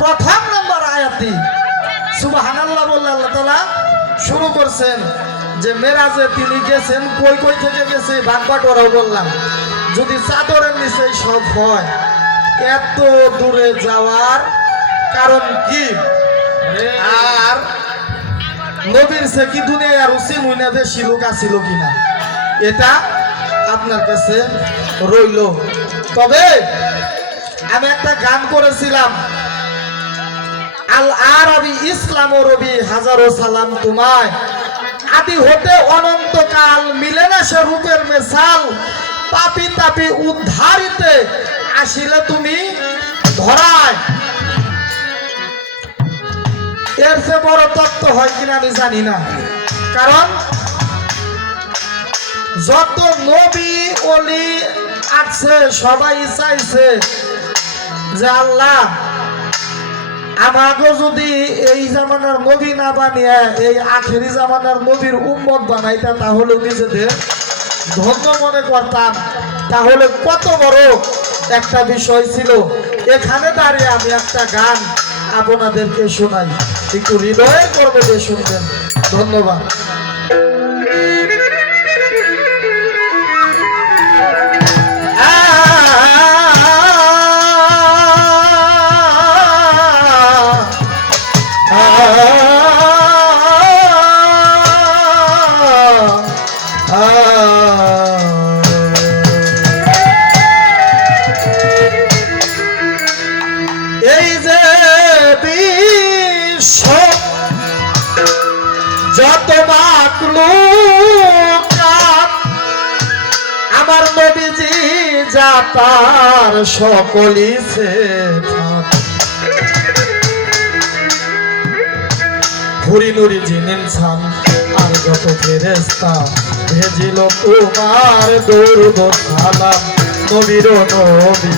প্রথম নম্বর আয়াতি আল্লাহ তাআলা শুরু করছেন যে মেরাজে তিনি গেছেন, কই কই থেকে গেছে বাগবাট ওরাও বললাম। যদি চাদরের নিচে সব হয়, এত দূরে যাওয়ার কারণ কি? আর নবীর সে কি দুনিয়ার উসি মুইনা বেশি লোক আসিল কিনা? এটা আপনার কাছে রইল। তবে আমি একটা গান করেছিলাম। আল আরবি ইসলাম রবি হাজারো সালাম তোমায়। আদি হতে অনন্তকাল মিলে না সে রূপের মেশাল। পাপি তাপি উদ্ধারিতে আসিলে তুমি ধরায়। এর চেয়ে বড় তত্ত্ব হয় কিনা আমি জানি না। কারণ যত নবী অলি আছে, সবাই চাইছে যে আল্লাহ আমাকে যদি এই জামানার নবী না বানিয়ে, এই আখেরি জামানার নবীর উম্মত বানাইতা, তাহলে নিজেদের ধন্য মনে করতাম। তাহলে কত বড় একটা বিষয় ছিল। এখানে দাঁড়িয়ে আমি একটা গান আপনাদেরকে শোনাই। একটু হৃদয়ের করবে যে শুনবেন। ধন্যবাদ। যত আমার নবীজি যা তার সকলই সে হরি নুরি জিন ইনসান আর যত ফেরেস্তা ভেজিল তোমার দৌড় সালাম। নবীর নবী,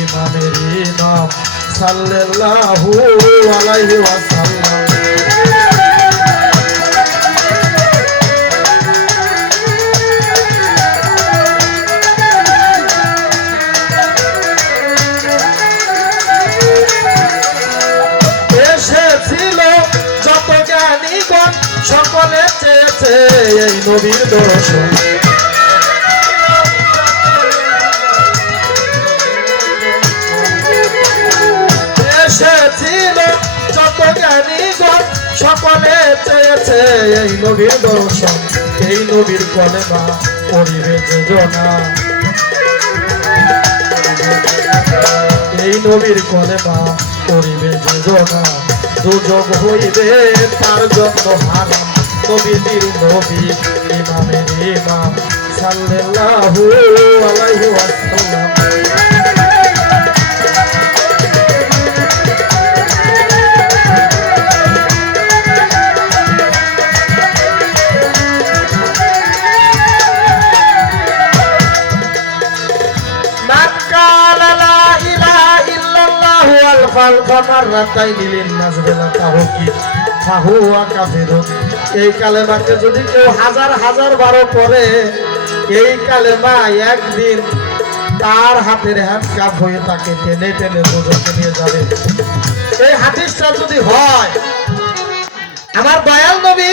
ইমামের নাম সাল্লাল্লাহু আলাইহি ওয়াসাল্লাম। সকলে চেয়েছে এই নবীর দর্শন। এসেছিল যত জ্ঞানীগণ, সকলে চেয়েছে এই নবীর দর্শন। এই নবীর কলেমা পরিবে যোজনা। এই নবীর কলেমা করিবে যোজনা। দুযোগ হইবে তার জন্য হারাম। নবীজির নবী ইমামের ইমাম সাল্লাল্লাহু আলাইহি ওয়াসাল্লাম। কপাল খানার রাতাই নিলেন নাজবেলা তাহ কি ফাহুয়া কাফেরত এই কালেমাকে যদি কেউ হাজার হাজার বারো পরে এই কালেমা একদিন তার হাতের হ্যান্ডকাপ হয়ে তাকে টেনে টেনে বোঝাতে নিয়ে যাবে। এই হাতিসটা যদি হয়, আমার দয়াল নবী